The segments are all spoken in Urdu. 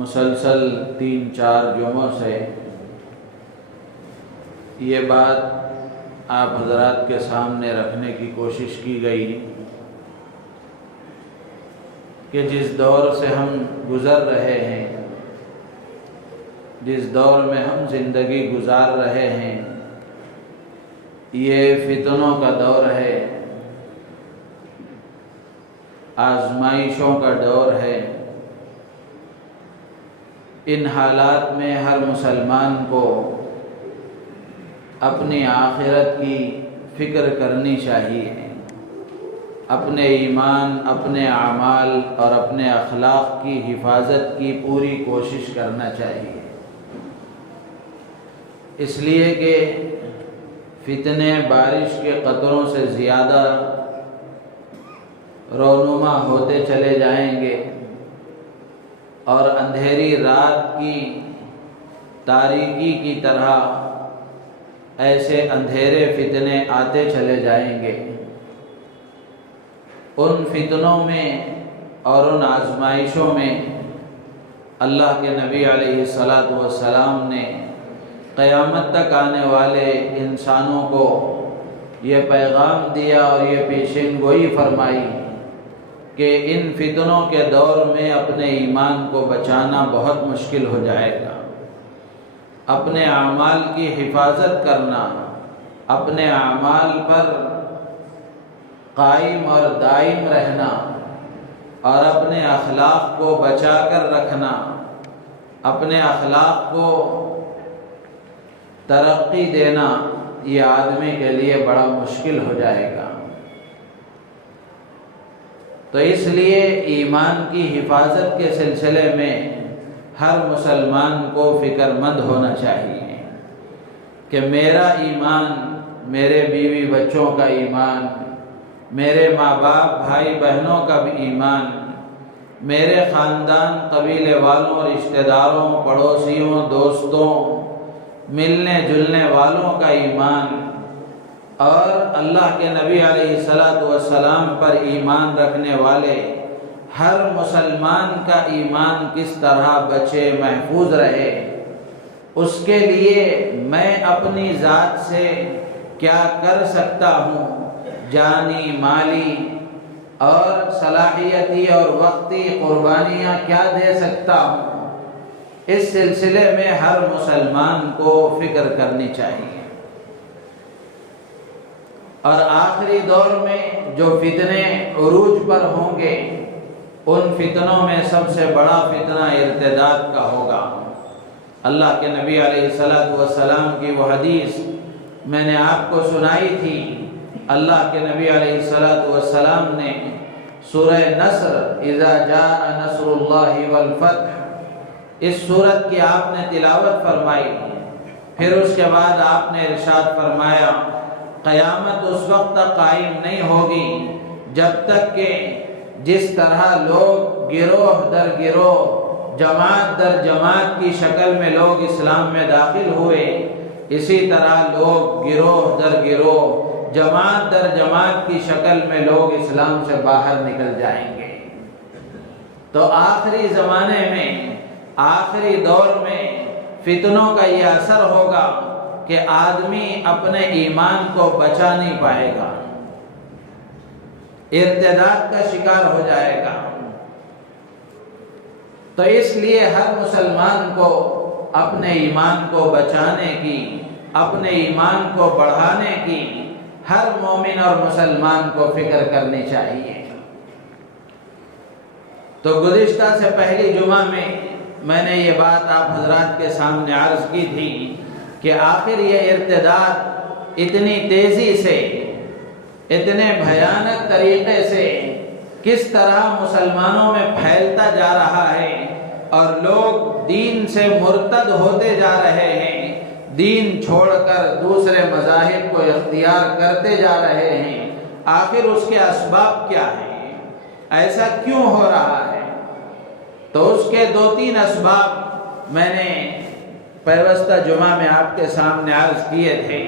مسلسل 3-4 جمعوں سے یہ بات آپ حضرات کے سامنے رکھنے کی کوشش کی گئی کہ جس دور سے ہم گزر رہے ہیں، جس دور میں ہم زندگی گزار رہے ہیں، یہ فتنوں کا دور ہے، آزمائشوں کا دور ہے۔ ان حالات میں ہر مسلمان کو اپنی آخرت کی فکر کرنی چاہیے، اپنے ایمان، اپنے اعمال اور اپنے اخلاق کی حفاظت کی پوری کوشش کرنا چاہیے، اس لیے کہ فتنے بارش کے قطروں سے زیادہ رونما ہوتے چلے جائیں گے اور اندھیری رات کی تاریکی کی طرح ایسے اندھیرے فتنے آتے چلے جائیں گے۔ ان فتنوں میں اور ان آزمائشوں میں اللہ کے نبی علیہ الصلاۃ والسلام نے قیامت تک آنے والے انسانوں کو یہ پیغام دیا اور یہ پیشین گوئی فرمائی کہ ان فتنوں کے دور میں اپنے ایمان کو بچانا بہت مشکل ہو جائے گا، اپنے اعمال کی حفاظت کرنا، اپنے اعمال پر قائم اور دائم رہنا اور اپنے اخلاق کو بچا کر رکھنا، اپنے اخلاق کو ترقی دینا، یہ آدمی کے لیے بڑا مشکل ہو جائے گا۔ تو اس لیے ایمان کی حفاظت کے سلسلے میں ہر مسلمان کو فکر مند ہونا چاہیے کہ میرا ایمان، میرے بیوی بچوں کا ایمان، میرے ماں باپ بھائی بہنوں کا بھی ایمان، میرے خاندان قبیلے والوں رشتہ داروں پڑوسیوں دوستوں ملنے جلنے والوں کا ایمان اور اللہ کے نبی علیہ الصلاۃ والسلام پر ایمان رکھنے والے ہر مسلمان کا ایمان کس طرح بچے محفوظ رہے، اس کے لیے میں اپنی ذات سے کیا کر سکتا ہوں، جانی مالی اور صلاحیتی اور وقتی قربانیاں کیا دے سکتا ہوں، اس سلسلے میں ہر مسلمان کو فکر کرنی چاہیے۔ اور آخری دور میں جو فتنے عروج پر ہوں گے، ان فتنوں میں سب سے بڑا فتنہ ارتداد کا ہوگا۔ اللہ کے نبی علیہ الصلاۃ والسلام کی وہ حدیث میں نے آپ کو سنائی تھی، اللہ کے نبی علیہ الصلاۃ والسلام نے سورہ نصر اذا جاء نصر اللہ والفتح، اس سورت کی آپ نے تلاوت فرمائی، پھر اس کے بعد آپ نے ارشاد فرمایا قیامت اس وقت تک قائم نہیں ہوگی جب تک کہ جس طرح لوگ گروہ در گروہ جماعت در جماعت کی شکل میں لوگ اسلام میں داخل ہوئے، اسی طرح لوگ گروہ در گروہ جماعت در جماعت کی شکل میں لوگ اسلام سے باہر نکل جائیں گے۔ تو آخری زمانے میں، آخری دور میں فتنوں کا یہ اثر ہوگا کہ آدمی اپنے ایمان کو بچا نہیں پائے گا، ارتداد کا شکار ہو جائے گا۔ تو اس لیے ہر مسلمان کو اپنے ایمان کو بچانے کی، اپنے ایمان کو بڑھانے کی ہر مومن اور مسلمان کو فکر کرنی چاہیے۔ تو گزشتہ سے پہلی جمعہ میں نے یہ بات آپ حضرات کے سامنے عرض کی تھی کہ آخر یہ ارتداد اتنی تیزی سے، اتنے بھیانک طریقے سے کس طرح مسلمانوں میں پھیلتا جا رہا ہے اور لوگ دین سے مرتد ہوتے جا رہے ہیں، دین چھوڑ کر دوسرے مذاہب کو اختیار کرتے جا رہے ہیں، آخر اس کے اسباب کیا ہیں، ایسا کیوں ہو رہا ہے؟ تو اس کے 2-3 اسباب میں نے پیوستہ جمعہ میں آپ کے سامنے عرض کیے تھے۔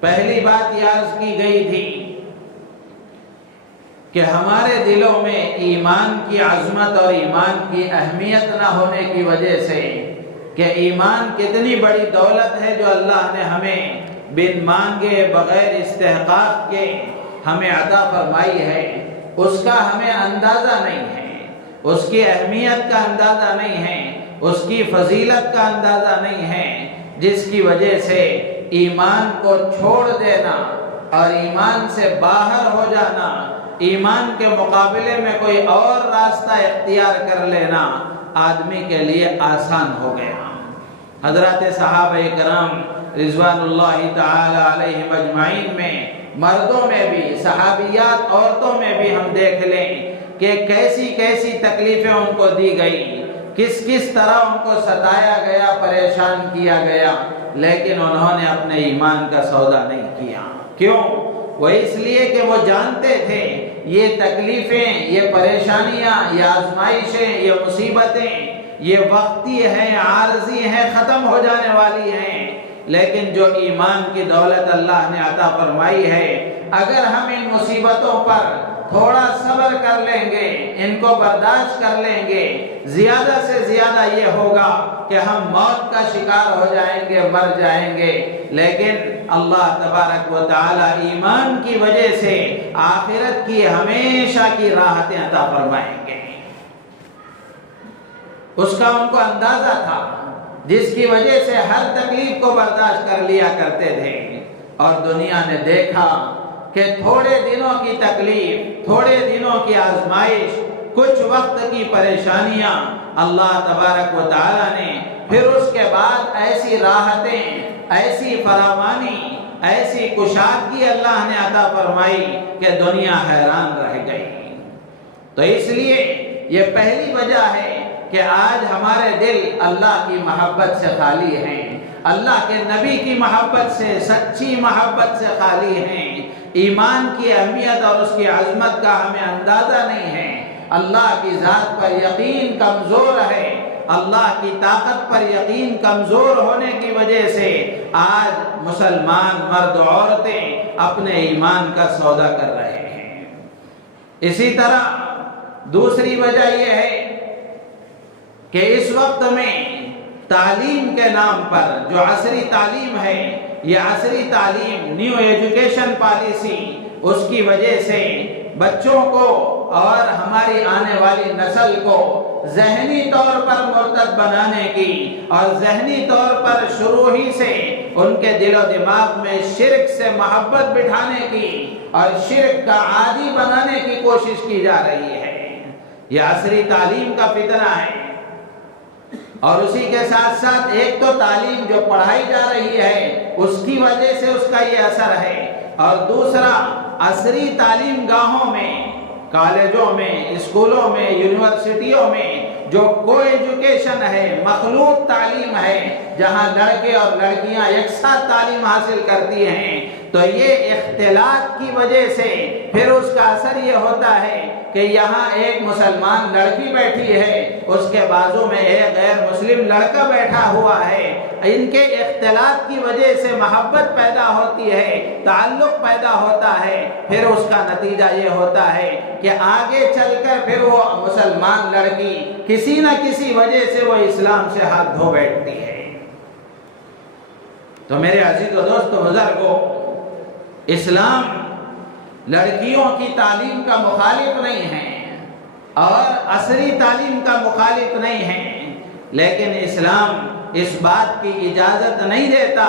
پہلی بات یہ عرض کی گئی تھی کہ ہمارے دلوں میں ایمان کی عظمت اور ایمان کی اہمیت نہ ہونے کی وجہ سے کہ ایمان کتنی بڑی دولت ہے جو اللہ نے ہمیں بن مانگے بغیر استحقاق کے ہمیں عطا فرمائی ہے، اس کا ہمیں اندازہ نہیں ہے، اس کی اہمیت کا اندازہ نہیں ہے، اس کی فضیلت کا اندازہ نہیں ہے، جس کی وجہ سے ایمان کو چھوڑ دینا اور ایمان سے باہر ہو جانا، ایمان کے مقابلے میں کوئی اور راستہ اختیار کر لینا آدمی کے لیے آسان ہو گیا۔ حضرات صحابہ کرام رضوان اللہ تعالی علیہم اجمعین میں، مردوں میں بھی، صحابیات عورتوں میں بھی ہم دیکھ لیں کہ کیسی کیسی تکلیفیں ان کو دی گئی، کس کس طرح ان کو ستایا گیا، پریشان کیا گیا، لیکن انہوں نے اپنے ایمان کا سودا نہیں کیا۔ کیوں؟ وہ اس لیے کہ وہ جانتے تھے یہ تکلیفیں، یہ پریشانیاں، یہ آزمائشیں، یہ مصیبتیں، یہ وقتی ہیں، عارضی ہیں، ختم ہو جانے والی ہیں، لیکن جو ایمان کی دولت اللہ نے عطا فرمائی ہے، اگر ہم ان مصیبتوں پر تھوڑا صبر کر لیں گے، ان کو برداشت کر لیں گے، زیادہ سے زیادہ یہ ہوگا کہ ہم موت کا شکار ہو جائیں گے، مر جائیں گے، لیکن اللہ تبارک و تعالی ایمان کی وجہ سے آخرت کی ہمیشہ کی راحتیں عطا فرمائیں گے۔ اس کا ان کو اندازہ تھا، جس کی وجہ سے ہر تکلیف کو برداشت کر لیا کرتے تھے، اور دنیا نے دیکھا کہ تھوڑے دنوں کی تکلیف، تھوڑے دنوں کی آزمائش، کچھ وقت کی پریشانیاں، اللہ تبارک و تعالی نے پھر اس کے بعد ایسی راحتیں، ایسی فراوانی، ایسی کشادگی اللہ نے عطا فرمائی کہ دنیا حیران رہ گئی۔ تو اس لیے یہ پہلی وجہ ہے کہ آج ہمارے دل اللہ کی محبت سے خالی ہیں، اللہ کے نبی کی محبت سے، سچی محبت سے خالی ہیں، ایمان کی اہمیت اور اس کی عظمت کا ہمیں اندازہ نہیں ہے، اللہ کی ذات پر یقین کمزور ہے، اللہ کی طاقت پر یقین کمزور ہونے کی وجہ سے آج مسلمان مرد و عورتیں اپنے ایمان کا سودا کر رہے ہیں۔ اسی طرح دوسری وجہ یہ ہے کہ اس وقت میں تعلیم کے نام پر جو عصری تعلیم ہے، یہ عصری تعلیم، نیو ایجوکیشن پالیسی، اس کی وجہ سے بچوں کو اور ہماری آنے والی نسل کو ذہنی طور پر مرتد بنانے کی اور ذہنی طور پر شروع ہی سے ان کے دل و دماغ میں شرک سے محبت بٹھانے کی اور شرک کا عادی بنانے کی کوشش کی جا رہی ہے۔ یہ عصری تعلیم کا فتنہ ہے، اور اسی کے ساتھ ساتھ ایک تو تعلیم جو پڑھائی جا رہی ہے اس کی وجہ سے اس کا یہ اثر ہے، اور دوسرا عصری تعلیم گاہوں میں، کالجوں میں، اسکولوں میں، یونیورسٹیوں میں جو کو ایجوکیشن ہے، مخلوط تعلیم ہے، جہاں لڑکے اور لڑکیاں یکساں تعلیم حاصل کرتی ہیں، تو یہ اختلاط کی وجہ سے پھر اس کا اثر یہ ہوتا ہے کہ یہاں ایک مسلمان لڑکی بیٹھی ہے، اس کے بازو میں ایک غیر مسلم لڑکا بیٹھا ہوا ہے، ان کے اختلاط کی وجہ سے محبت پیدا ہوتی ہے، تعلق پیدا ہوتا ہے، پھر اس کا نتیجہ یہ ہوتا ہے کہ آگے چل کر پھر وہ مسلمان لڑکی کسی نہ کسی وجہ سے وہ اسلام سے ہاتھ دھو بیٹھتی ہے۔ تو میرے عزیز و دوست و بزرگوں، اسلام لڑکیوں کی تعلیم کا مخالف نہیں ہے اور عصری تعلیم کا مخالف نہیں ہے، لیکن اسلام اس بات کی اجازت نہیں دیتا،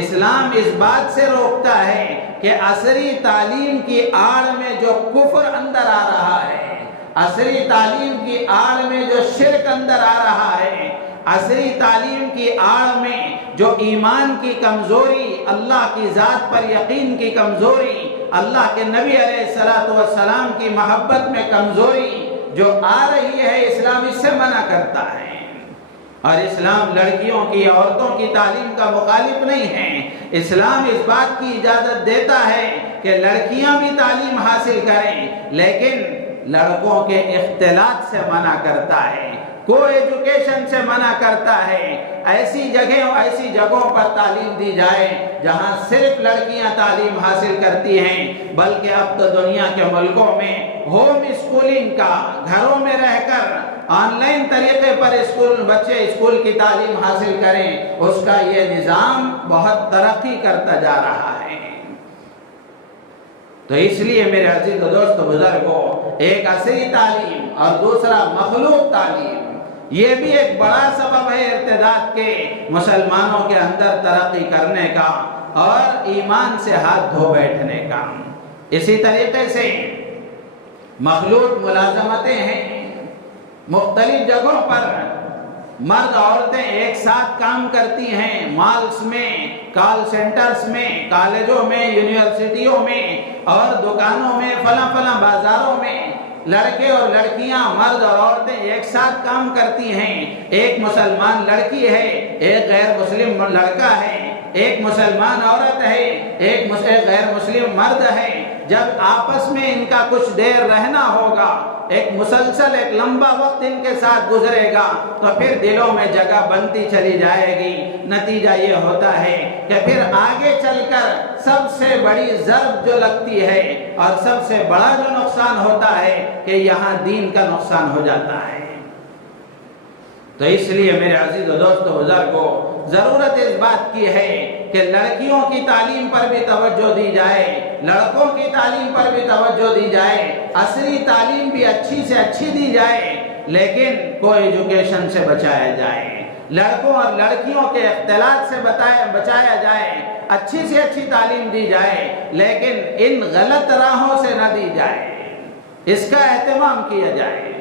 اسلام اس بات سے روکتا ہے کہ عصری تعلیم کی آڑ میں جو کفر اندر آ رہا ہے، عصری تعلیم کی آڑ میں جو شرک اندر آ رہا ہے، عصری تعلیم کی آڑ میں جو ایمان کی کمزوری، اللہ کی ذات پر یقین کی کمزوری، اللہ کے نبی علیہ السلام کی محبت میں کمزوری جو آ رہی ہے، اسلام اس سے منع کرتا ہے۔ اور اسلام لڑکیوں کی، عورتوں کی تعلیم کا مخالف نہیں ہے، اسلام اس بات کی اجازت دیتا ہے کہ لڑکیاں بھی تعلیم حاصل کریں، لیکن لڑکوں کے اختلاط سے منع کرتا ہے، کو ایجوکیشن سے منع کرتا ہے، ایسی جگہوں پر تعلیم دی جائے جہاں صرف لڑکیاں تعلیم حاصل کرتی ہیں، بلکہ اب تو دنیا کے ملکوں میں ہوم اسکولنگ کا، گھروں میں رہ کر آن لائن طریقے پر بچے اسکول کی تعلیم حاصل کریں، اس کا یہ نظام بہت ترقی کرتا جا رہا ہے۔ تو اس لیے میرے عزیز و دوست بزرگوں، ایک عصری تعلیم اور دوسرا مخلوق تعلیم، یہ بھی ایک بڑا سبب ہے ارتداد کے، مسلمانوں کے اندر ترقی کرنے کا اور ایمان سے ہاتھ دھو بیٹھنے کا۔ اسی طریقے سے مخلوط ملازمتیں ہیں، مختلف جگہوں پر مرد عورتیں ایک ساتھ کام کرتی ہیں، مالز میں، کال سینٹرز میں، کالجوں میں، یونیورسٹیوں میں اور دکانوں میں، فلاں بازاروں میں لڑکے اور لڑکیاں، مرد اور عورتیں ایک ساتھ کام کرتی ہیں۔ ایک مسلمان لڑکی ہے، ایک غیر مسلم لڑکا ہے، ایک مسلمان عورت ہے، ایک غیر مسلم مرد ہے۔ جب آپس میں ان کا کچھ دیر رہنا ہوگا، ایک مسلسل ایک لمبا وقت ان کے ساتھ گزرے گا، تو پھر دلوں میں جگہ بنتی چلی جائے گی۔ نتیجہ یہ ہوتا ہے کہ پھر آگے چل کر سب سے بڑی ضرب جو لگتی ہے اور سب سے بڑا جو نقصان ہوتا ہے کہ یہاں دین کا نقصان ہو جاتا ہے۔ تو اس لیے میرے عزیز و دوست و بزرگوں، ضرورت اس بات کی ہے کہ لڑکیوں کی تعلیم پر بھی توجہ دی جائے، لڑکوں کی تعلیم پر بھی توجہ دی جائے، عصری تعلیم بھی اچھی سے اچھی دی جائے، لیکن کو ایجوکیشن سے بچایا جائے، لڑکوں اور لڑکیوں کے اختلاط سے بچایا جائے، اچھی سے اچھی تعلیم دی جائے، لیکن ان غلط راہوں سے نہ دی جائے، اس کا اہتمام کیا جائے۔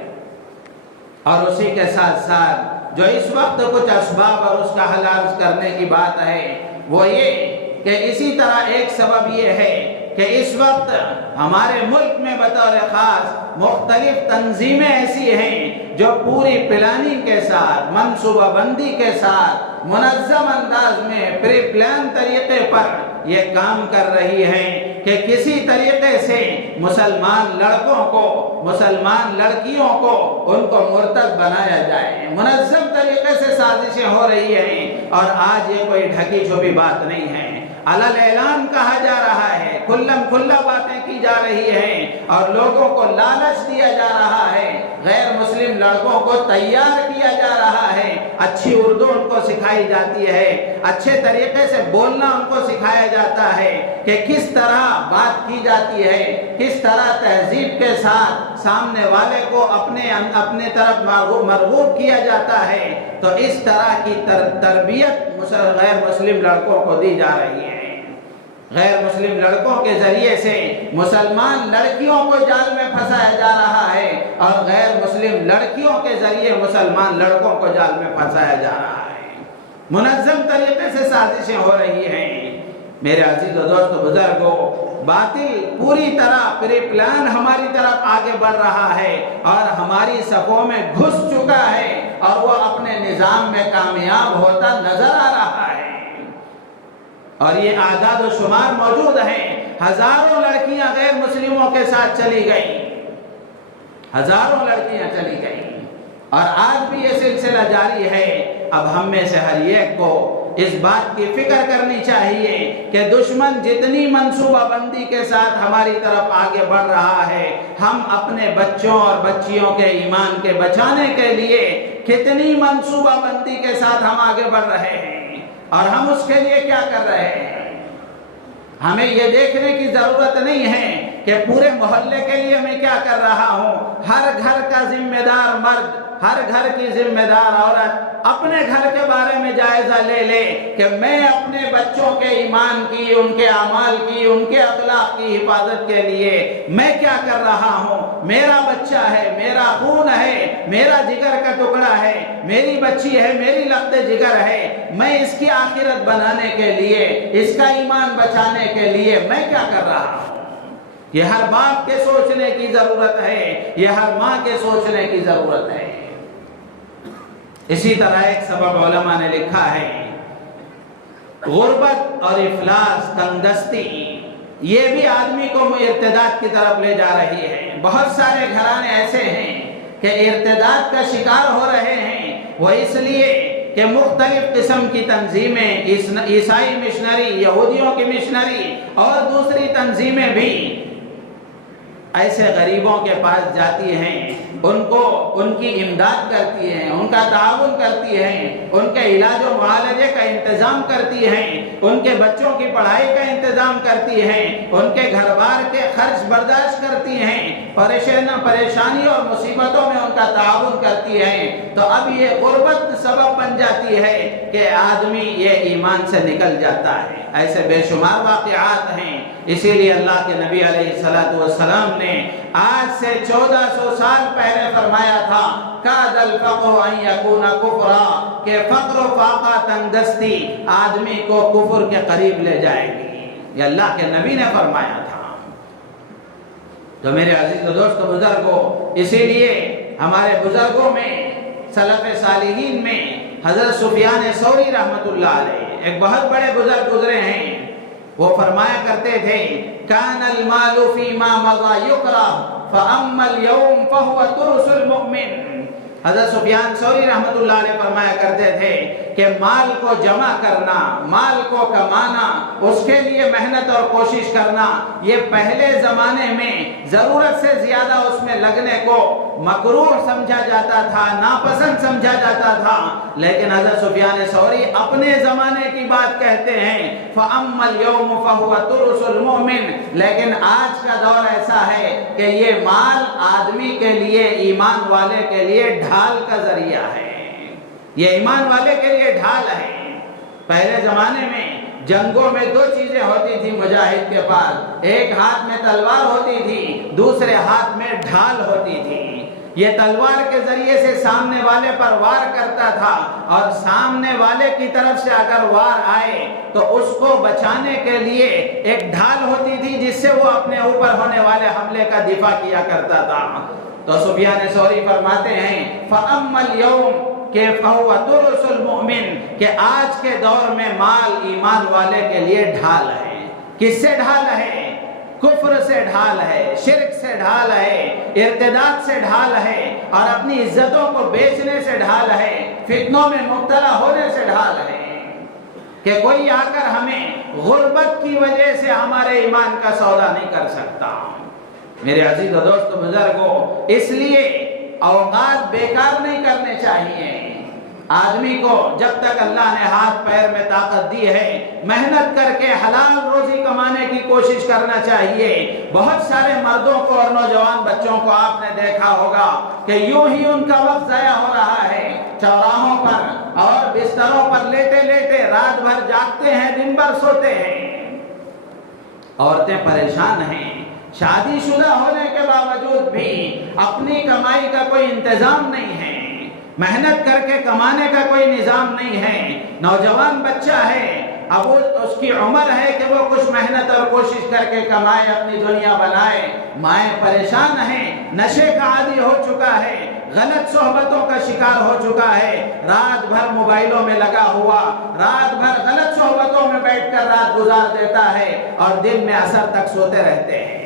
اور اسی کے ساتھ ساتھ جو اس وقت کچھ اسباب اور اس کا حل عرض کرنے کی بات ہے وہ یہ کہ اسی طرح ایک سبب یہ ہے کہ اس وقت ہمارے ملک میں بطور خاص مختلف تنظیمیں ایسی ہیں جو پوری پلاننگ کے ساتھ، منصوبہ بندی کے ساتھ، منظم انداز میں پری پلان طریقے پر یہ کام کر رہی ہیں کہ کسی طریقے سے مسلمان لڑکوں کو، مسلمان لڑکیوں کو، ان کو مرتد بنایا جائے۔ منظم طریقے سے سازشیں ہو رہی ہیں اور آج یہ کوئی ڈھکی چھپی بات نہیں ہے، علل اعلان کہا جا رہا ہے، کھلم کھلا باتیں کی جا رہی ہیں اور لوگوں کو لالچ دیا جا رہا ہے، غیر مسلم لڑکوں کو تیار کیا جا رہا ہے، اچھی اردو ان کو سکھائی جاتی ہے، اچھے طریقے سے بولنا ان کو سکھایا جاتا ہے کہ کس طرح بات کی جاتی ہے، کس طرح تہذیب کے ساتھ سامنے والے کو اپنے طرف مرغوب کیا جاتا ہے۔ تو اس طرح کی تربیت غیر مسلم لڑکوں کو دی جا رہی ہے۔ غیر مسلم لڑکوں کے ذریعے سے مسلمان لڑکیوں کو جال میں پھنسایا جا رہا ہے اور غیر مسلم لڑکیوں کے ذریعے مسلمان لڑکوں کو جال میں پھنسایا جا رہا ہے۔ منظم طریقے سے سازشیں ہو رہی ہیں۔ میرے عزیز و دوست بزرگوں، باطل پوری طرح پری پلان ہماری طرف آگے بڑھ رہا ہے اور ہماری صفوں میں گھس چکا ہے اور وہ اپنے نظام میں کامیاب ہوتا نظر آ رہا ہے۔ اور یہ اعداد و شمار موجود ہیں، ہزاروں لڑکیاں غیر مسلموں کے ساتھ چلی گئیں، ہزاروں لڑکیاں چلی گئیں اور آج بھی یہ سلسلہ جاری ہے۔ اب ہم میں سے ہر ایک کو اس بات کی فکر کرنی چاہیے کہ دشمن جتنی منصوبہ بندی کے ساتھ ہماری طرف آگے بڑھ رہا ہے، ہم اپنے بچوں اور بچیوں کے ایمان کے بچانے کے لیے کتنی منصوبہ بندی کے ساتھ ہم آگے بڑھ رہے ہیں اور ہم اس کے لیے کیا کر رہے ہیں۔ ہمیں یہ دیکھنے کی ضرورت نہیں ہے کہ پورے محلے کے لیے میں کیا کر رہا ہوں۔ ہر گھر کا ذمہ دار مرد، ہر گھر کی ذمہ دار عورت اپنے گھر کے بارے میں جائزہ لے لے کہ میں اپنے بچوں کے ایمان کی، ان کے اعمال کی، ان کے اخلاق کی حفاظت کے لیے میں کیا کر رہا ہوں۔ میرا بچہ ہے، میرا خون ہے، میرا جگر کا ٹکڑا ہے، میری بچی ہے، میری لخت جگر ہے، میں اس کی آخرت بنانے کے لیے، اس کا ایمان بچانے کے لیے میں کیا کر رہا ہوں۔ یہ ہر باپ کے سوچنے کی ضرورت ہے، یہ ہر ماں کے سوچنے کی ضرورت ہے۔ اسی طرح ایک سبب علماء نے لکھا ہے، غربت اور افلاس، تنگدستی، یہ بھی آدمی کو ارتداد کی طرف لے جا رہی ہے۔ بہت سارے گھرانے ایسے ہیں کہ ارتداد کا شکار ہو رہے ہیں، وہ اس لیے کہ مختلف قسم کی تنظیمیں، عیسائی مشنری، یہودیوں کی مشنری اور دوسری تنظیمیں بھی ایسے غریبوں کے پاس جاتی ہیں، ان کو ان کی امداد کرتی ہیں، ان کا تعاون کرتی ہیں، ان کے علاج و معالجے کا انتظام کرتی ہیں، ان کے بچوں کی پڑھائی کا انتظام کرتی ہیں، ان کے گھر بار کے خرچ برداشت کرتی ہیں، پریشانی اور مصیبتوں میں ان کا تعاون کرتی ہیں، تو اب یہ غربت سبب بن جاتی ہے کہ آدمی یہ ایمان سے نکل جاتا ہے۔ ایسے بے شمار واقعات ہیں۔ اسی لیے اللہ کے نبی علیہ السلام نے آج سے 1400 سال پہلے فرمایا تھا کاد الفقر ان یکون کفرا، کہ فقر و فاقہ تنگدستی آدمی کو کفر کے قریب لے جائے گی، یہ اللہ کے نبی نے فرمایا تھا۔ تو میرے عزیز و دوست بزرگوں، اسی لیے ہمارے بزرگوں میں سلف صالحین میں حضرت سفیان ثوری رحمۃ اللہ علیہ ایک بہت بڑے بزرگ گزرے ہیں، وہ فرمایا کرتے تھے کان المال فیما مضى یقرا فاما اليوم فهو ترس المؤمن۔ حضرت سفیان ثوری رحمۃ اللہ علیہ فرمایا کرتے تھے کہ مال کو جمع کرنا، مال کو کمانا، اس کے لیے محنت اور کوشش کرنا، یہ پہلے زمانے میں ضرورت سے زیادہ اس میں لگنے کو مکروہ سمجھا جاتا تھا، ناپسند سمجھا جاتا تھا، لیکن حضرت سفیان ثوری اپنے زمانے کی بات کہتے ہیں فَأَمَّا الْيَوْمُ فَهُوَ تُرُسُ الْمُؤْمِنِ، لیکن آج کا دور ایسا ہے کہ یہ مال آدمی کے لیے، ایمان والے کے لیے ڈھال کا ذریعہ ہے، یہ ایمان والے کے لیے ڈھال ہے۔ پہلے زمانے میں جنگوں میں دو چیزیں ہوتی تھی مجاہد کے پاس، ایک ہاتھ میں تلوار ہوتی تھی، دوسرے ہاتھ میں ڈھال ہوتی تھی۔ یہ تلوار کے ذریعے سے سامنے والے پر وار کرتا تھا، اور سامنے والے کی طرف سے اگر وار آئے تو اس کو بچانے کے لیے ایک ڈھال ہوتی تھی جس سے وہ اپنے اوپر ہونے والے حملے کا دفاع کیا کرتا تھا۔ تو سفیان ثوری فرماتے ہیں فَأَمَّا الْيَوْمُ کہ فَهُوَ تُرُسُ الْمُؤْمِنِ، کہ آج کے دور میں مال ایمان والے کے لیے ڈھال ہے۔ کس سے ڈھال ہے؟ کفر سے ڈھال ہے، شرک سے ڈھال ہے، ارتداد سے ڈھال ہے، اور اپنی عزتوں کو بیچنے سے ڈھال ہے، فتنوں میں مبتلا ہونے سے ڈھال ہے، کہ کوئی آ کر ہمیں غربت کی وجہ سے ہمارے ایمان کا سودا نہیں کر سکتا۔ میرے عزیز و دوست بزرگوں، اس لیے اوقات بیکار نہیں کرنے چاہیے۔ آدمی کو جب تک اللہ نے ہاتھ پیر میں طاقت دی ہے، محنت کر کے حلال روزی کمانے کی کوشش کرنا چاہیے۔ بہت سارے مردوں کو اور نوجوان بچوں کو آپ نے دیکھا ہوگا کہ یوں ہی ان کا وقت ضائع ہو رہا ہے، چوراہوں پر اور بستروں پر لیٹے لیٹے رات بھر جاگتے ہیں، دن بھر سوتے ہیں۔ عورتیں پریشان ہیں، شادی شدہ ہونے کے باوجود بھی اپنی کمائی کا کوئی انتظام نہیں ہے، محنت کر کے کمانے کا کوئی نظام نہیں ہے۔ نوجوان بچہ ہے، اب اس کی عمر ہے کہ وہ کچھ محنت اور کوشش کر کے کمائے، اپنی دنیا بنائے۔ مائیں پریشان ہیں، نشے کا عادی ہو چکا ہے، غلط صحبتوں کا شکار ہو چکا ہے، رات بھر موبائلوں میں لگا ہوا، رات بھر غلط صحبتوں میں بیٹھ کر رات گزار دیتا ہے، اور دن میں عصر تک سوتے رہتے ہیں۔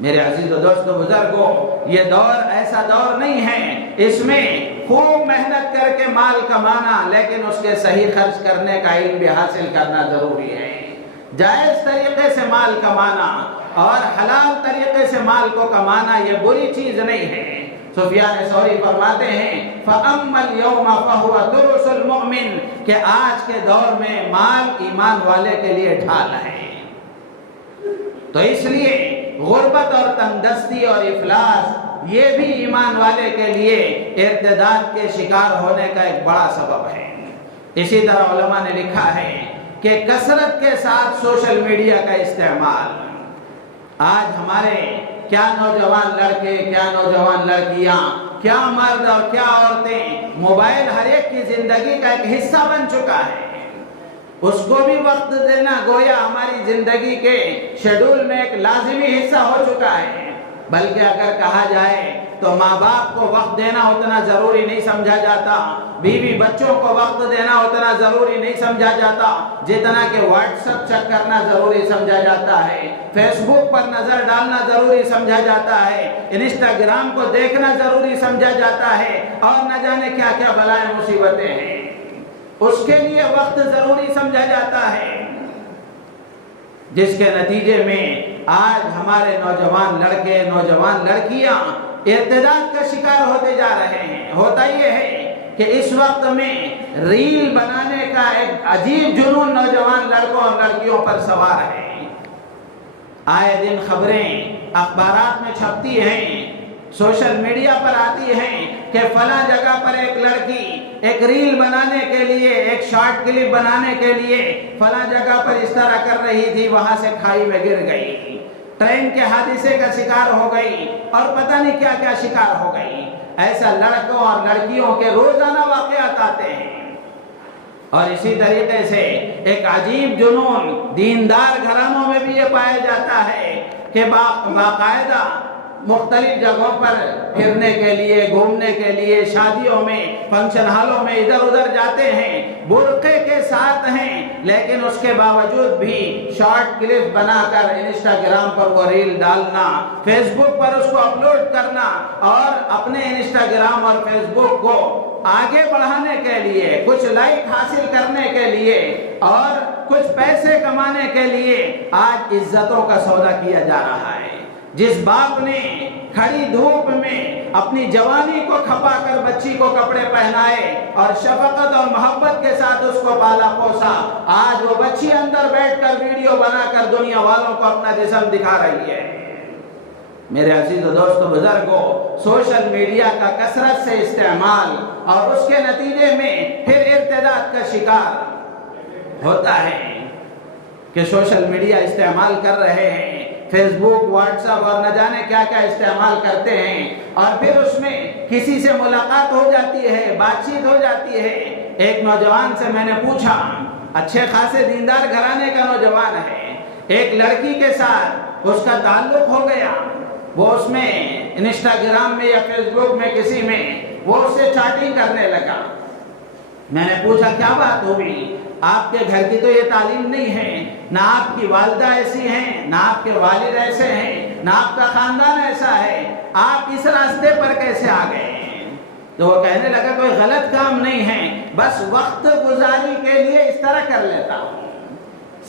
میرے عزیز و دوست بزرگوں، یہ دور ایسا دور نہیں ہے، اس میں خوب محنت کر کے مال کمانا، لیکن اس کے صحیح خرچ کرنے کا علم بھی حاصل کرنا ضروری ہے۔ جائز طریقے سے مال کمانا اور حلال طریقے سے مال کو کمانا یہ بری چیز نہیں ہے۔ سفیان ثوری فرماتے ہیں فَأَمَّا الْيَوْمَ فَهُوَ تُرُسُ الْمُؤْمِنِ، کہ آج کے دور میں مال ایمان والے کے لیے ڈھال ہے۔ تو اس لیے غربت اور تنگدستی اور افلاس یہ بھی ایمان والے کے لیے ارتداد کے شکار ہونے کا ایک بڑا سبب ہے۔ اسی طرح علماء نے لکھا ہے کہ کثرت کے ساتھ سوشل میڈیا کا استعمال، آج ہمارے کیا نوجوان لڑکے، کیا نوجوان لڑکیاں، کیا مرد اور کیا عورتیں، موبائل ہر ایک کی زندگی کا ایک حصہ بن چکا ہے۔ اس کو بھی وقت دینا گویا ہماری زندگی کے شیڈول میں ایک لازمی حصہ ہو چکا ہے۔ بلکہ اگر کہا جائے تو ماں باپ کو وقت دینا اتنا ضروری نہیں سمجھا جاتا، بیوی بچوں کو وقت دینا اتنا ضروری نہیں سمجھا جاتا جتنا کہ واٹس ایپ چیک کرنا ضروری سمجھا جاتا ہے، فیس بک پر نظر ڈالنا ضروری سمجھا جاتا ہے، انسٹاگرام کو دیکھنا ضروری سمجھا جاتا ہے، اور نہ جانے کیا کیا بلائیں مصیبتیں ہیں، اس کے لیے وقت ضروری سمجھا جاتا ہے، جس کے نتیجے میں آج ہمارے نوجوان لڑکے نوجوان لڑکیاں ارتداد کا شکار ہوتے جا رہے ہیں۔ ہوتا یہ ہے کہ اس وقت میں ریل بنانے کا ایک عجیب جنون نوجوان لڑکوں اور لڑکیوں پر سوار ہے۔ آئے دن خبریں اخبارات میں چھپتی ہیں، سوشل میڈیا پر آتی ہیں کہ فلاں جگہ پر ایک لڑکی ایک ریل بنانے کے لیے، ایک شارٹ کلپ بنانے کے لیے فلاں جگہ پر اس طرح کر رہی تھی، وہاں سے کھائی میں گر گئی، ٹرین کے حادثے کا شکار ہو گئی اور پتہ نہیں کیا کیا شکار ہو گئی۔ ایسا لڑکوں اور لڑکیوں کے روزانہ واقعات آتے ہیں۔ اور اسی طریقے سے ایک عجیب جنون دیندار گھرانوں میں بھی یہ پایا جاتا ہے کہ باقاعدہ مختلف جگہوں پر پھرنے کے لیے، گھومنے کے لیے، شادیوں میں، فنکشن ہالوں میں ادھر ادھر جاتے ہیں، برقعے کے ساتھ ہیں، لیکن اس کے باوجود بھی شارٹ کلپ بنا کر انسٹاگرام پر وہ ریل ڈالنا، فیس بک پر اس کو اپلوڈ کرنا اور اپنے انسٹاگرام اور فیس بک کو آگے بڑھانے کے لیے، کچھ لائک حاصل کرنے کے لیے اور کچھ پیسے کمانے کے لیے آج عزتوں کا سودا کیا جا رہا ہے۔ جس باپ نے کھڑی دھوپ میں اپنی جوانی کو کھپا کر بچی کو کپڑے پہنائے اور شفقت اور محبت کے ساتھ اس کو پالا پوسا، آج وہ بچی اندر بیٹھ کر ویڈیو بنا کر دنیا والوں کو اپنا جسم دکھا رہی ہے۔ میرے عزیز و دوست و بزرگوں، سوشل میڈیا کا کثرت سے استعمال اور اس کے نتیجے میں پھر ارتداد کا شکار ہوتا ہے کہ سوشل میڈیا استعمال کر رہے ہیں، فیس بک، واٹس ایپ اور نہ جانے کیا کیا استعمال کرتے ہیں، اور پھر اس میں کسی سے ملاقات ہو جاتی ہے، بات چیت ہو جاتی ہے۔ ایک نوجوان سے میں نے پوچھا، اچھے خاصے دیندار گھرانے کا نوجوان ہے، ایک لڑکی کے ساتھ اس کا تعلق ہو گیا، وہ اس میں انسٹاگرام میں یا فیس بک میں کسی میں وہ اس سے چیٹنگ کرنے لگا۔ میں نے پوچھا کیا بات ہوئی؟ آپ کے گھر کی تو یہ تعلیم نہیں ہے، نہ آپ کی والدہ ایسی ہیں، نہ آپ کے والد ایسے ہیں، نہ آپ کا خاندان ایسا ہے، آپ اس راستے پر کیسے آ گئے؟ تو وہ کہنے لگا کوئی غلط کام نہیں ہے، بس وقت گزاری کے لیے اس طرح کر لیتا ہوں۔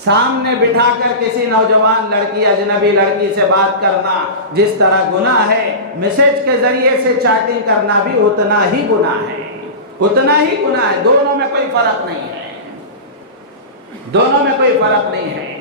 سامنے بٹھا کر کسی نوجوان لڑکی، اجنبی لڑکی سے بات کرنا جس طرح گناہ ہے، میسج کے ذریعے سے چیٹنگ کرنا بھی اتنا ہی گناہ ہے، اتنا ہی گناہ ہے۔ دونوں میں کوئی فرق نہیں ہے، دونوں میں کوئی فرق نہیں ہے۔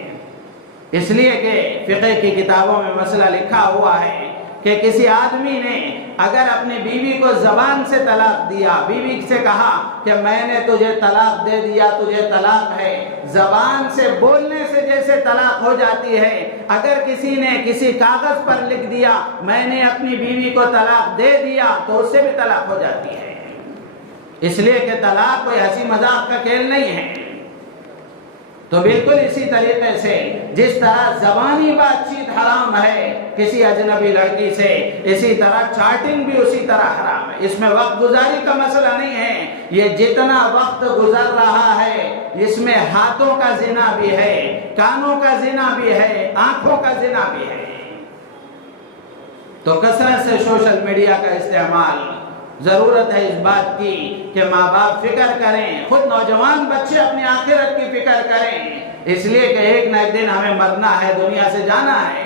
اس لیے کہ فقہ کی کتابوں میں مسئلہ لکھا ہوا ہے کہ کسی آدمی نے اگر اپنی بیوی کو زبان سے طلاق دیا، بیوی سے کہا کہ میں نے تجھے طلاق دے دیا، تجھے طلاق ہے، زبان سے بولنے سے جیسے طلاق ہو جاتی ہے، اگر کسی نے کسی کاغذ پر لکھ دیا میں نے اپنی بیوی کو طلاق دے دیا تو اس سے بھی طلاق ہو جاتی ہے۔ اس لیے کہ طلاق کوئی ہنسی مذاق کا کھیل نہیں ہے۔ تو بالکل اسی طریقے سے جس طرح زبانی بات چیت حرام ہے کسی اجنبی لڑکی سے، اسی طرح چیٹنگ بھی اسی طرح حرام ہے۔ اس میں وقت گزاری کا مسئلہ نہیں ہے، یہ جتنا وقت گزر رہا ہے اس میں ہاتھوں کا زنا بھی ہے، کانوں کا زنا بھی ہے، آنکھوں کا زنا بھی ہے۔ تو کثرت سے سوشل میڈیا کا استعمال، ضرورت ہے اس بات کی کہ ماں باپ فکر کریں، خود نوجوان بچے اپنی آخرت کی فکر کریں، اس لیے کہ ایک نہ ایک دن ہمیں مرنا ہے، دنیا سے جانا ہے۔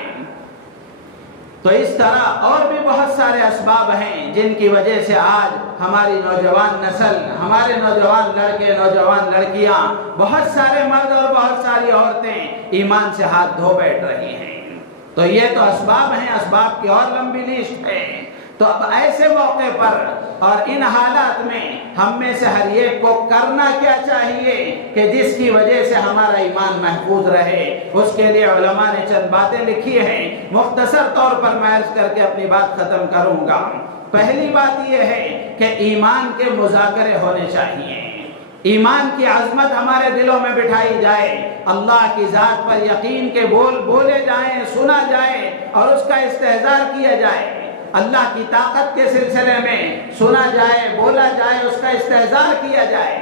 تو اس طرح اور بھی بہت سارے اسباب ہیں جن کی وجہ سے آج ہماری نوجوان نسل، ہمارے نوجوان لڑکے نوجوان لڑکیاں، بہت سارے مرد اور بہت ساری عورتیں ایمان سے ہاتھ دھو بیٹھ رہی ہیں۔ تو یہ تو اسباب ہیں، اسباب کی اور لمبی لسٹ ہے۔ تو اب ایسے موقع پر اور ان حالات میں ہم میں سے ہر ایک کو کرنا کیا چاہیے کہ جس کی وجہ سے ہمارا ایمان محفوظ رہے؟ اس کے لیے علماء نے چند باتیں لکھی ہیں، مختصر طور پر میں عرض کر کے اپنی بات ختم کروں گا۔ پہلی بات یہ ہے کہ ایمان کے مذاکرے ہونے چاہیے، ایمان کی عظمت ہمارے دلوں میں بٹھائی جائے، اللہ کی ذات پر یقین کے بول بولے جائیں، سنا جائے اور اس کا استحضار کیا جائے، اللہ کی طاقت کے سلسلے میں سنا جائے، بولا جائے، اس کا استحضار کیا جائے،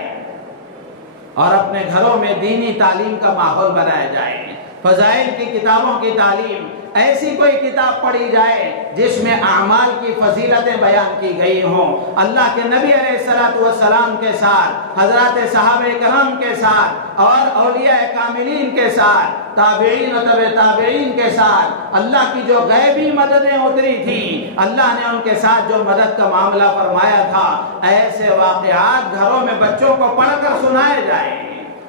اور اپنے گھروں میں دینی تعلیم کا ماحول بنایا جائے، فضائل کی کتابوں کی تعلیم، ایسی کوئی کتاب پڑھی جائے جس میں اعمال کی فضیلتیں بیان کی گئی ہوں، اللہ کے نبی علیہ السلام کے ساتھ، حضرات صحابہ کرام کے ساتھ اور اولیاء کاملین کے ساتھ، تابعین و تبع تابعین کے ساتھ اللہ کی جو غیبی مددیں اتری تھیں، اللہ نے ان کے ساتھ جو مدد کا معاملہ فرمایا تھا، ایسے واقعات گھروں میں بچوں کو پڑھ کر سنائے جائیں،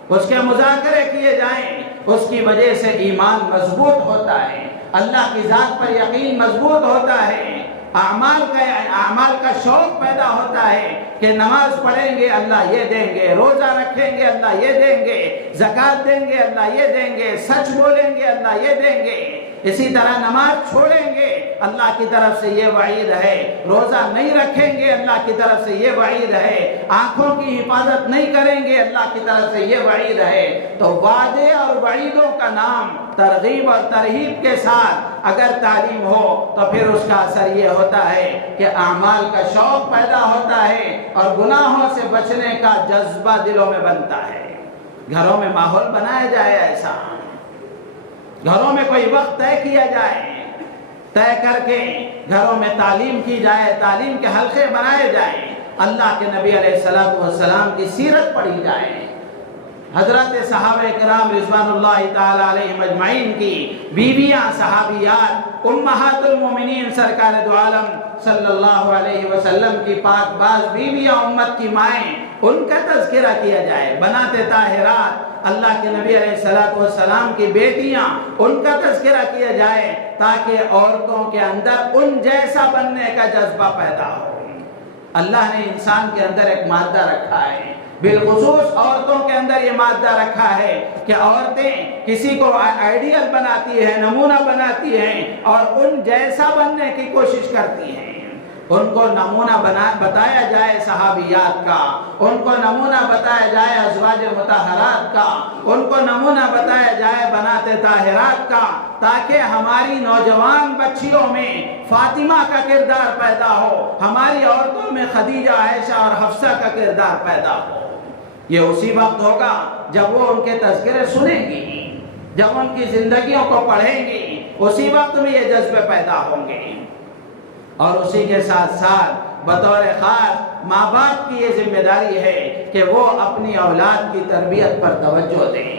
اس کے مذاکرے کیے جائیں، اس کی وجہ سے ایمان مضبوط ہوتا ہے، اللہ کی ذات پر یقین مضبوط ہوتا ہے، اعمال کا شوق پیدا ہوتا ہے کہ نماز پڑھیں گے اللہ یہ دیں گے، روزہ رکھیں گے اللہ یہ دیں گے، زکوٰۃ دیں گے اللہ یہ دیں گے، سچ بولیں گے اللہ یہ دیں گے، اسی طرح نماز چھوڑیں گے اللہ کی طرف سے یہ وعید ہے، روزہ نہیں رکھیں گے اللہ کی طرف سے یہ وعید ہے، آنکھوں کی حفاظت نہیں کریں گے اللہ کی طرف سے یہ وعید ہے۔ تو وعدے اور وعیدوں کا نام ترغیب اور ترہیب کے ساتھ اگر تعلیم ہو تو پھر اس کا اثر یہ ہوتا ہے کہ اعمال کا شوق پیدا ہوتا ہے اور گناہوں سے بچنے کا جذبہ دلوں میں بنتا ہے۔ گھروں میں ماحول بنایا جائے ایسا، گھروں میں کوئی وقت طے کیا جائے، طے کر کے گھروں میں تعلیم کی جائے، تعلیم کے حلقے بنائے جائیں، اللہ کے نبی علیہ السلام کی سیرت پڑھی جائے، حضرت صحابہ کرام رضوان اللہ تعالی علیہم اجمعین کی بیویاں صحابیات، امہات المومنین سرکار دو عالم صلی اللہ علیہ وسلم کی پاک باز بیویاں، امت کی مائیں، ان کا تذکرہ کیا جائے، بنات طاہرات اللہ کے نبی علیہ السلام کی بیٹیاں، ان کا تذکرہ کیا جائے تاکہ عورتوں کے اندر ان جیسا بننے کا جذبہ پیدا ہو۔ اللہ نے انسان کے اندر ایک مادہ رکھا ہے، بالخصوص عورتوں کے اندر یہ مادہ رکھا ہے کہ عورتیں کسی کو آئیڈیل بناتی ہیں، نمونہ بناتی ہیں اور ان جیسا بننے کی کوشش کرتی ہیں۔ ان کو نمونہ بتایا جائے صحابیات کا، ان کو نمونہ بتایا جائے ازواج مطہرات کا، ان کو نمونہ بتایا جائے بنات طاہرات کا، تاکہ ہماری نوجوان بچیوں میں فاطمہ کا کردار پیدا ہو، ہماری عورتوں میں خدیجہ، عائشہ اور حفصہ کا کردار پیدا ہو۔ یہ اسی وقت ہوگا جب وہ ان کے تذکرے سنیں گی، جب ان کی زندگیوں کو پڑھیں گی، اسی وقت میں یہ جذبے پیدا ہوں گے۔ اور اسی کے ساتھ ساتھ بطور خاص ماں باپ کی یہ ذمہ داری ہے کہ وہ اپنی اولاد کی تربیت پر توجہ دیں،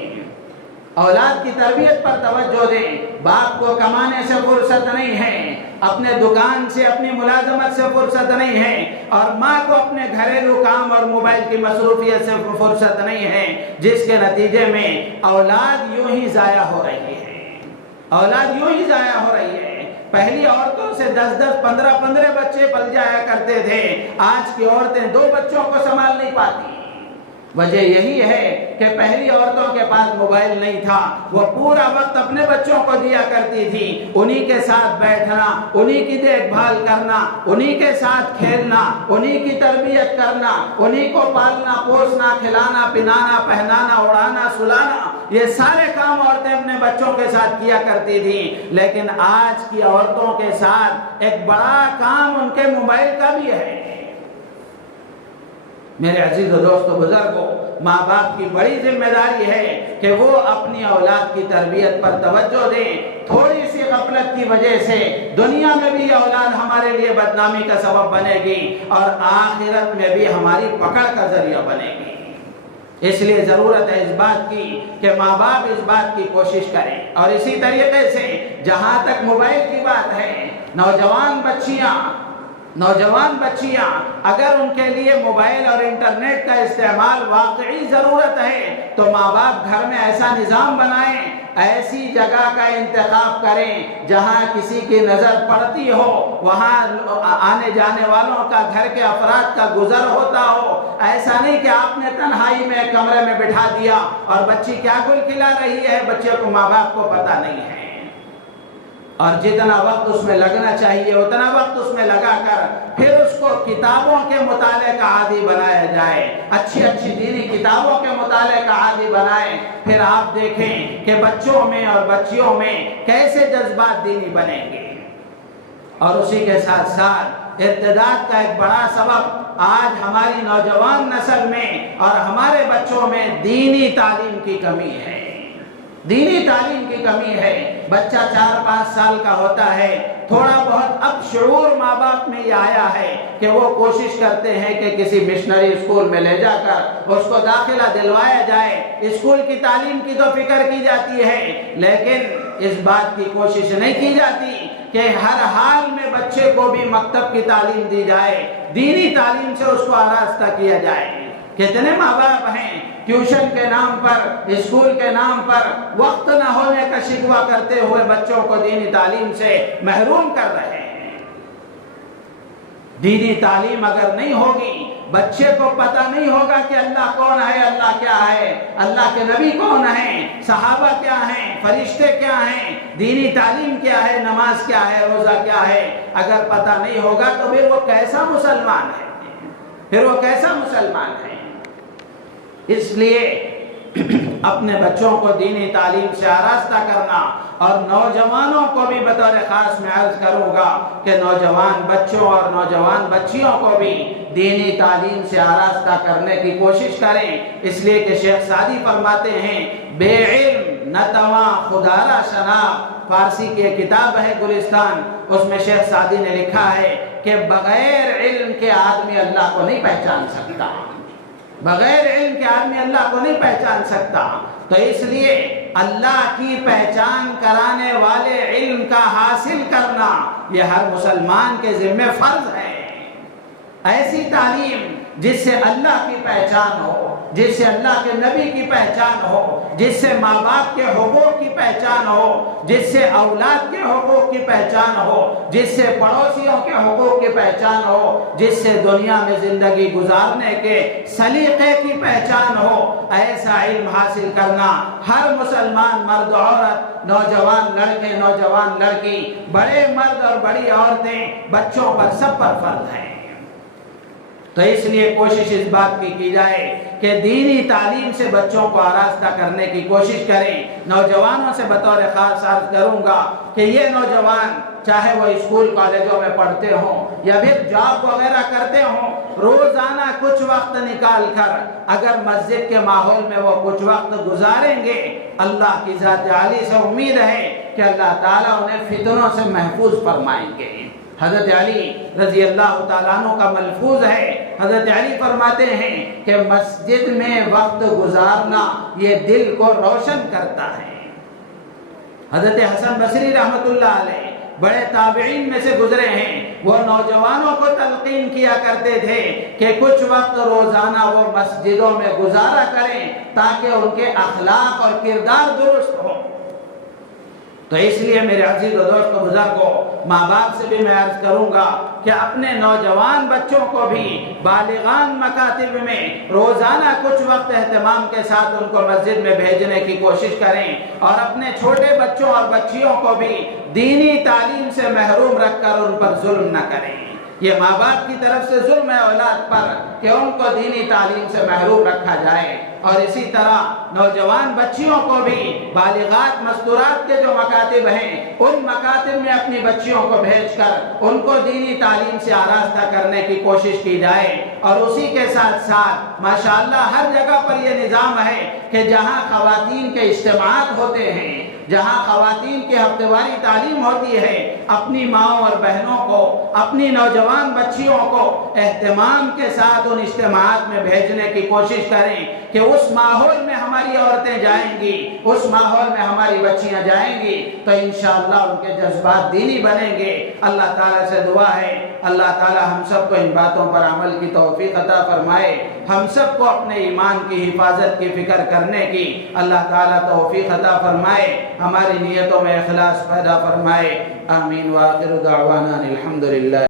اولاد کی تربیت پر توجہ دیں۔ باپ کو کمانے سے فرصت نہیں ہے، اپنے دکان سے، اپنی ملازمت سے فرصت نہیں ہے، اور ماں کو اپنے گھریلو کام اور موبائل کی مصروفیت سے فرصت نہیں ہے، جس کے نتیجے میں اولاد یوں ہی ضائع ہو رہی ہے، اولاد یوں ہی ضائع ہو رہی ہے۔ پہلی عورتوں سے 10 15 بچے پل جایا کرتے تھے، آج کی عورتیں 2 بچوں کو سنبھال نہیں پاتی۔ وجہ یہی ہے کہ پہلی عورتوں کے پاس موبائل نہیں تھا، وہ پورا وقت اپنے بچوں کو دیا کرتی تھی، انہی کے ساتھ بیٹھنا، انہی کی دیکھ بھال کرنا، انہی کے ساتھ کھیلنا، انہی کی تربیت کرنا، انہی کو پالنا پوسنا، کھلانا پلانا، پہنانا اڑانا سلانا، یہ سارے کام عورتیں اپنے بچوں کے ساتھ کیا کرتی تھیں۔ لیکن آج کی عورتوں کے ساتھ ایک بڑا کام ان کے موبائل کا بھی ہے۔ میرے عزیز و دوست و بزرگوں، ماں باپ کی بڑی ذمہ داری ہے کہ وہ اپنی اولاد کی تربیت پر توجہ دیں۔ تھوڑی سی غفلت کی وجہ سے دنیا میں بھی اولاد ہمارے لیے بدنامی کا سبب بنے گی اور آخرت میں بھی ہماری پکڑ کا ذریعہ بنے گی۔ اس لیے ضرورت ہے اس بات کی کہ ماں باپ اس بات کی کوشش کریں۔ اور اسی طریقے سے جہاں تک موبائل کی بات ہے، نوجوان بچیاں اگر ان کے لیے موبائل اور انٹرنیٹ کا استعمال واقعی ضرورت ہے تو ماں باپ گھر میں ایسا نظام بنائیں، ایسی جگہ کا انتخاب کریں جہاں کسی کی نظر پڑتی ہو، وہاں آنے جانے والوں کا، گھر کے افراد کا گزر ہوتا ہو۔ ایسا نہیں کہ آپ نے تنہائی میں کمرے میں بٹھا دیا اور بچی کیا گل کھلا رہی ہے، بچے کو ماں باپ کو پتہ نہیں ہے، اور جتنا وقت اس میں لگنا چاہیے اتنا وقت اس میں لگا کر پھر اس کو کتابوں کے مطالعے کا عادی بنایا جائے، اچھی دینی کتابوں کے مطالعے کا عادی بنائیں۔ پھر آپ دیکھیں کہ بچوں میں اور بچیوں میں کیسے جذبات دینی بنیں گے۔ اور اسی کے ساتھ ساتھ ارتداد کا ایک بڑا سبب آج ہماری نوجوان نسل میں اور ہمارے بچوں میں دینی تعلیم کی کمی ہے۔ دینی تعلیم کی کمی ہے۔ بچہ 4-5 سال کا ہوتا ہے، تھوڑا بہت اب شعور ماں باپ میں یہ آیا ہے کہ وہ کوشش کرتے ہیں کہ کسی مشنری اسکول میں لے جا کر اس کو داخلہ دلوایا جائے۔ اسکول کی تعلیم کی تو فکر کی جاتی ہے، لیکن اس بات کی کوشش نہیں کی جاتی کہ ہر حال میں بچے کو بھی مکتب کی تعلیم دی جائے، دینی تعلیم سے اس کو آراستہ کیا جائے۔ کتنے ماں باپ ہیں ٹیوشن کے نام پر، اسکول کے نام پر وقت نہ ہونے کا شکوہ کرتے ہوئے بچوں کو دینی تعلیم سے محروم کر رہے ہیں۔ دینی تعلیم اگر نہیں ہوگی، بچے کو پتہ نہیں ہوگا کہ اللہ کون ہے، اللہ کیا ہے، اللہ کے نبی کون ہیں، صحابہ کیا ہیں، فرشتے کیا ہیں، دینی تعلیم کیا ہے، نماز کیا ہے، روزہ کیا ہے، اگر پتہ نہیں ہوگا تو پھر وہ کیسا مسلمان ہے، پھر وہ کیسا مسلمان ہے۔ اس لیے اپنے بچوں کو دینی تعلیم سے آراستہ کرنا، اور نوجوانوں کو بھی بطور خاص میں عرض کروں گا کہ نوجوان بچوں اور نوجوان بچیوں کو بھی دینی تعلیم سے آراستہ کرنے کی کوشش کریں، اس لیے کہ شیخ سعدی فرماتے ہیں بے علم نہ تواں خدا را شناخت، فارسی کی ایک کتاب ہے گلستان، اس میں شیخ سعدی نے لکھا ہے کہ بغیر علم کے آدمی اللہ کو نہیں پہچان سکتا، بغیر علم کے آدمی اللہ کو نہیں پہچان سکتا۔ تو اس لیے اللہ کی پہچان کرانے والے علم کا حاصل کرنا یہ ہر مسلمان کے ذمہ فرض ہے۔ ایسی تعلیم جس سے اللہ کی پہچان ہو، جس سے اللہ کے نبی کی پہچان ہو، جس سے ماں باپ کے حقوق کی پہچان ہو، جس سے اولاد کے حقوق کی پہچان ہو، جس سے پڑوسیوں کے حقوق کی پہچان ہو، جس سے دنیا میں زندگی گزارنے کے سلیقے کی پہچان ہو، ایسا علم حاصل کرنا ہر مسلمان مرد عورت، نوجوان لڑکے نوجوان لڑکی، بڑے مرد اور بڑی عورتیں، بچوں پر سب پر فرض ہے۔ تو اس لیے کوشش اس بات کی جائے کہ دینی تعلیم سے بچوں کو آراستہ کرنے کی کوشش کریں۔ نوجوانوں سے بطور خاص عرض کروں گا کہ یہ نوجوان چاہے وہ اسکول کالجوں میں پڑھتے ہوں یا پھر جاب وغیرہ کرتے ہوں، روزانہ کچھ وقت نکال کر اگر مسجد کے ماحول میں وہ کچھ وقت گزاریں گے، اللہ کی ذات عالی سے امید ہے کہ اللہ تعالیٰ انہیں فتنوں سے محفوظ فرمائیں گے۔ حضرت علی رضی اللہ تعالیٰ عنہ کا ملفوظ ہے، حضرت علی فرماتے ہیں کہ مسجد میں وقت گزارنا یہ دل کو روشن کرتا ہے۔ حضرت حسن بصری رحمۃ اللہ علیہ بڑے تابعین میں سے گزرے ہیں، وہ نوجوانوں کو تلقین کیا کرتے تھے کہ کچھ وقت روزانہ وہ مسجدوں میں گزارا کریں تاکہ ان کے اخلاق اور کردار درست ہو۔ تو اس لیے میرے عزیز و دوست و بزرگوں، ماں باپ سے بھی میں عرض کروں گا کہ اپنے نوجوان بچوں کو بھی بالغان مکاتب میں روزانہ کچھ وقت اہتمام کے ساتھ ان کو مسجد میں بھیجنے کی کوشش کریں، اور اپنے چھوٹے بچوں اور بچیوں کو بھی دینی تعلیم سے محروم رکھ کر ان پر ظلم نہ کریں۔ یہ ماں باپ کی طرف سے ظلم ہے اولاد پر کہ ان کو دینی تعلیم سے محروم رکھا جائے، اور اسی طرح نوجوان بچیوں کو بھی بالغات مستورات کے جو مکاتب ہیں ان مکاتب میں اپنی بچیوں کو بھیج کر ان کو دینی تعلیم سے آراستہ کرنے کی کوشش کی جائے۔ اور اسی کے ساتھ ساتھ ماشاءاللہ ہر جگہ پر یہ نظام ہے کہ جہاں خواتین کے اجتماعات ہوتے ہیں، جہاں خواتین کی ہفتہ واری تعلیم ہوتی ہے، اپنی ماؤں اور بہنوں کو، اپنی نوجوان بچیوں کو اہتمام کے ساتھ ان اجتماعات میں بھیجنے کی کوشش کریں کہ اس ماحول میں ہماری عورتیں جائیں گی، اس ماحول میں ہماری بچیاں جائیں گی تو انشاءاللہ ان کے جذبات دینی بنیں گے۔ اللہ تعالیٰ سے دعا ہے اللہ تعالیٰ ہم سب کو ان باتوں پر عمل کی توفیق عطا فرمائے، ہم سب کو اپنے ایمان کی حفاظت کی فکر کرنے کی اللہ تعالیٰ توفیق عطا فرمائے، ہماری نیتوں میں اخلاص پیدا فرمائے۔ آمین وآخر دعوانا الحمدللہ۔